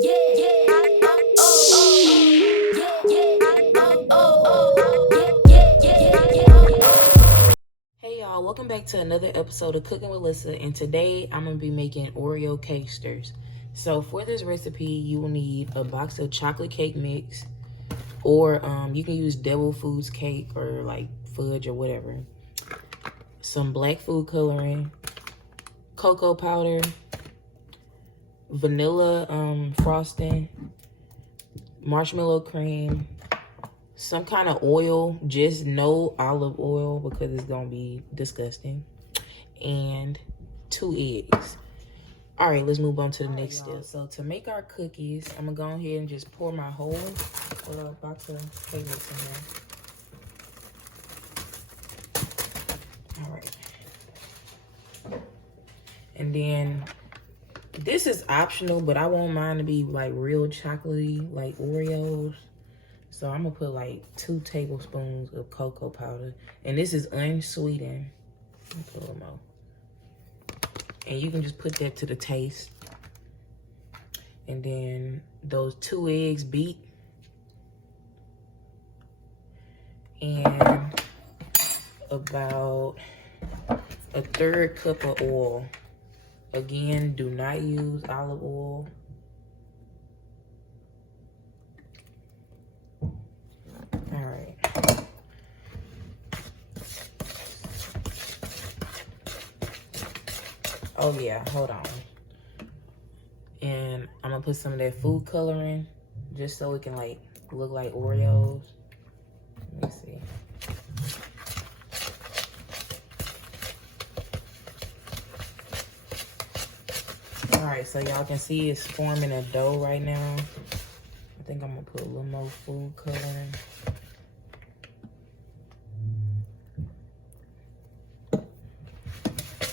Hey y'all, welcome back to another episode of Cooking with Lissa, and today I'm gonna be making Oreo Cakesters. So for this recipe, you will need a box of chocolate cake mix, or you can use Devil Foods cake or like fudge or whatever. Some black food coloring, cocoa powder, vanilla frosting, marshmallow cream, some kind of oil, just no olive oil because it's gonna be disgusting, and 2 eggs. All right, let's move on to the next step. So to make our cookies, I'm gonna go ahead and just pour my whole box of cake mix in there. All right. And then this is optional, but I want mine to be like real chocolatey, like Oreos. So I'm gonna put like 2 tablespoons of cocoa powder. And this is unsweetened. Put a little more. And you can just put that to the taste. And then those 2 eggs beat. And about a 1/3 cup of oil. Again, do not use olive oil. All right. Oh yeah, hold on. And I'm gonna put some of that food coloring just so it can like look like Oreos. Let me see. All right, so y'all can see it's forming a dough right now. I think I'm gonna put a little more food coloring.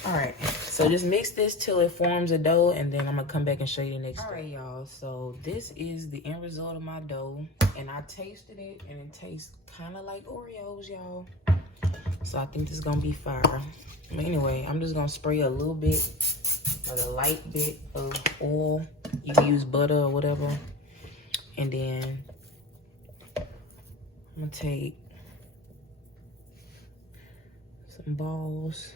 All right, so just mix this till it forms a dough, and then I'm gonna come back and show you the next step. All right, y'all, so this is the end result of my dough, and I tasted it, and it tastes kind of like Oreos, y'all. So I think this is gonna be fire. But anyway, I'm just gonna spray a little bit, like a light bit of oil. You can use butter or whatever. And then I'm gonna take some balls.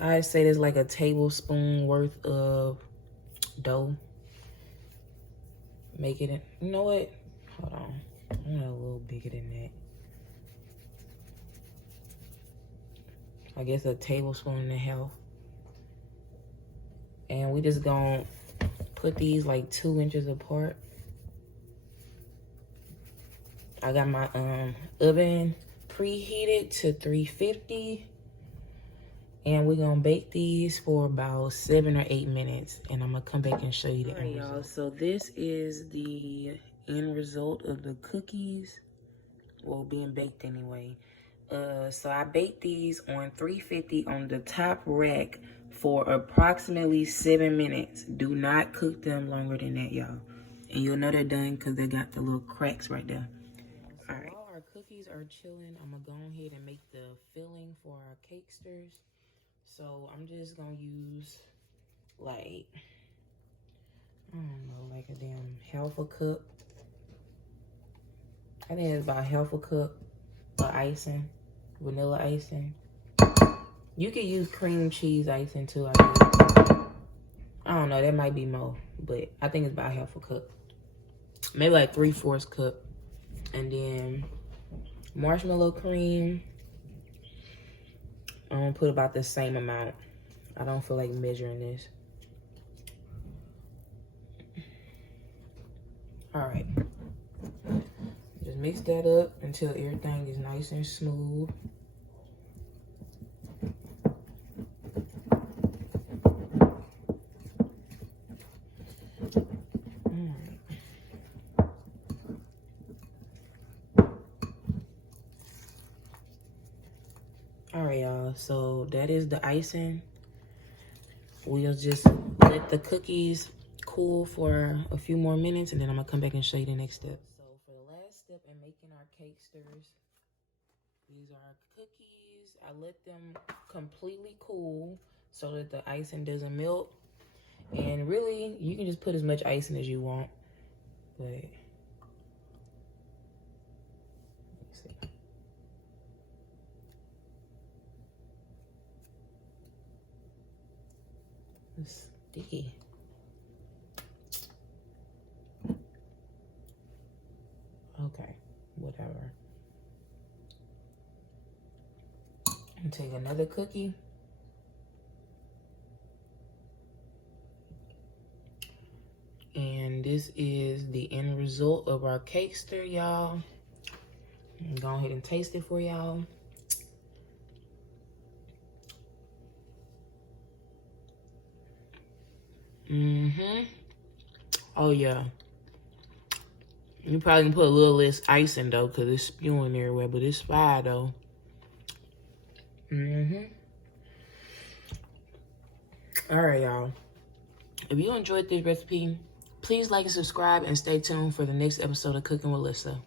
I'd say there's like a tablespoon worth of dough. Make it, you know what? Hold on, I want it a little bigger than that. I guess a tablespoon and a half. And we just gonna put these like 2 inches apart. I got my oven preheated to 350. And we're gonna bake these for about 7 or 8 minutes. And I'm gonna come back and show you the end result. Y'all, so this is the end result of the cookies. Well, being baked anyway. So I baked these on 350 on the top rack for approximately 7 minutes. Do not cook them longer than that, y'all. And you'll know they're done because they got the little cracks right there. All right. While our cookies are chilling, I'm gonna go ahead and make the filling for our cakesters. So I'm just gonna use like, I don't know, like a damn half a cup. I think it's about half a cup of icing, vanilla icing. You could use cream cheese icing too, I guess. I don't know, that might be more, but I think it's about half a cup. Maybe like 3/4 cup. And then marshmallow cream. I'm gonna put about the same amount. I don't feel like measuring this. All right. Just mix that up until everything is nice and smooth. All right, y'all, so that is the icing. We'll just let the cookies cool for a few more minutes, and then I'm gonna come back and show you the next step. So for the last step in making our cakesters, these are our cookies. I let them completely cool so that the icing doesn't melt. And really, you can just put as much icing as you want. But let me see. It's sticky. Okay, whatever. And take another cookie. And this is the end result of our cakester, y'all. Go ahead and taste it for y'all. Oh yeah. You probably can put a little less icing though, cause it's spewing everywhere, but it's fire though. All right, y'all. If you enjoyed this recipe, please like and subscribe and stay tuned for the next episode of Cooking with Lissa.